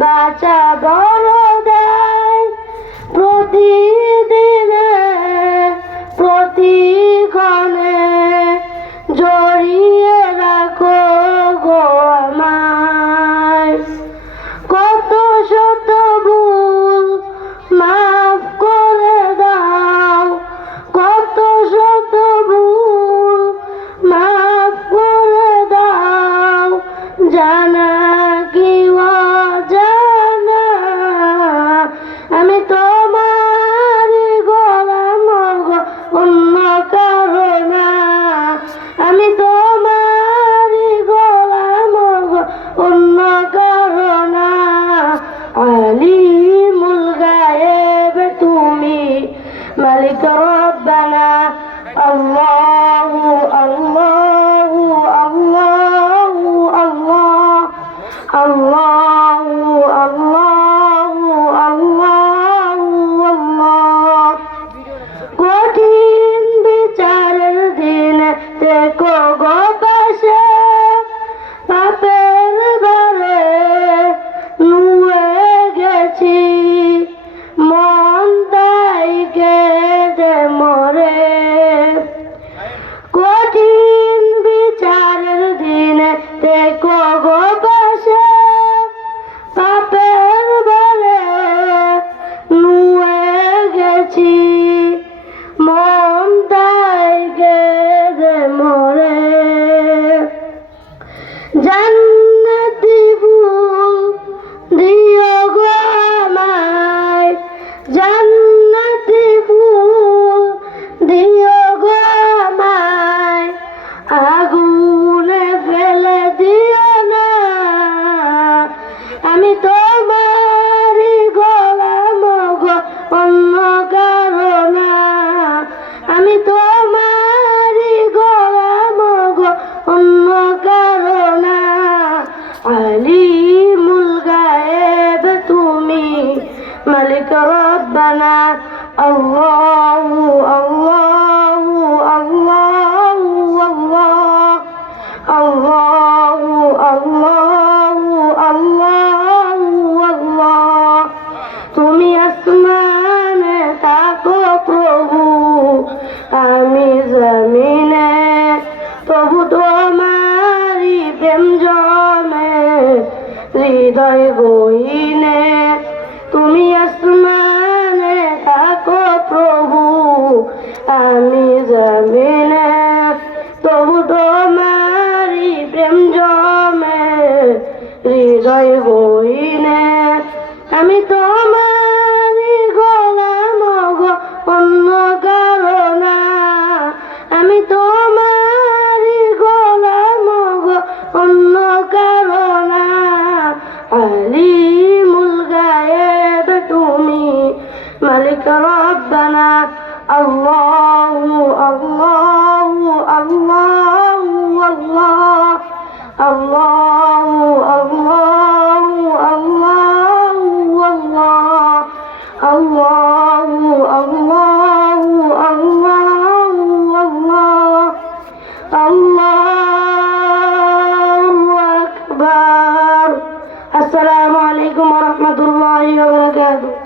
বাঁচা বড় দেয় প্রতিদিনে প্রতিক্ষণে জড়িয়ে রাখো গো আমায়। কত শত ভুল মাফ করে দাও, কত শত ভুল মাফ করে দাও, জানা কি অজানা আমি তোমারই গোলাম গো, অন্য কারো না। আমি তোমারই গোলাম গো, অন্য কারো না। আলিমুল গায়েব তুমি, মালিক রব্বানা। আল্লাহু আল্লাহু আল্লাহু আল্লাহ, আল্লাহু আল্লাহু আল্লাহু আল্লাহ। কঠিন বিচারের দিন দেখো গো পাশে, পাপের ভারে নুয়ে গেছি, মন তাই কেঁদে মরে। কঠিন বিচারের দিনে দেখো গো পাশে, পাপের ভারে নুয়ে গেছি, মন তাই কেঁদে মরে। জান্নাতি ফুল দিও গো আমায়, জান্নাতি ফুল দিও গো আমায়, আগুনে ফেলে দিও না। আমি তোমারই গোলাম গো, অন্য কারো না। আমি তোমারই গোলাম গো, অন্য কারো না। আলিমুল গায়েব তুমি, মালিক রব্বানা। আল্লাহু আল্লাহু আল্লাহু আল্লাহ, আল্লাহু আল্লাহু আল্লাহু আল্লাহ। তুমি আসমানে থাকো প্রভু, আমি জমিনে, তবু তোমারি প্রেম জমে হৃদয় গহীনে। তুমি আসমানে থাকো প্রভু, আমি জমিনে, তবু তোমারি প্রেম জমে হৃদয় গহীনে। আমি তোমারই গোলাম গো, অন্য কারো না। আমি তোমারই গোলাম গো, অন্য কারো না। আলিমুল গায়েব তুমি, মালিক রব্বানা। আল্লাহু আল্লাহু আল্লাহু আল্লাহ, আল্লাহু আল্লাহু আল্লাহু আল্লাহ, আল্লাহু আল্লাহু আল্লাহু আল্লাহ। আল্লাহু আকবার। আসসালামু আলাইকুম ওয়া রাহমাতুল্লাহি ওয়া বারাকাতুহু।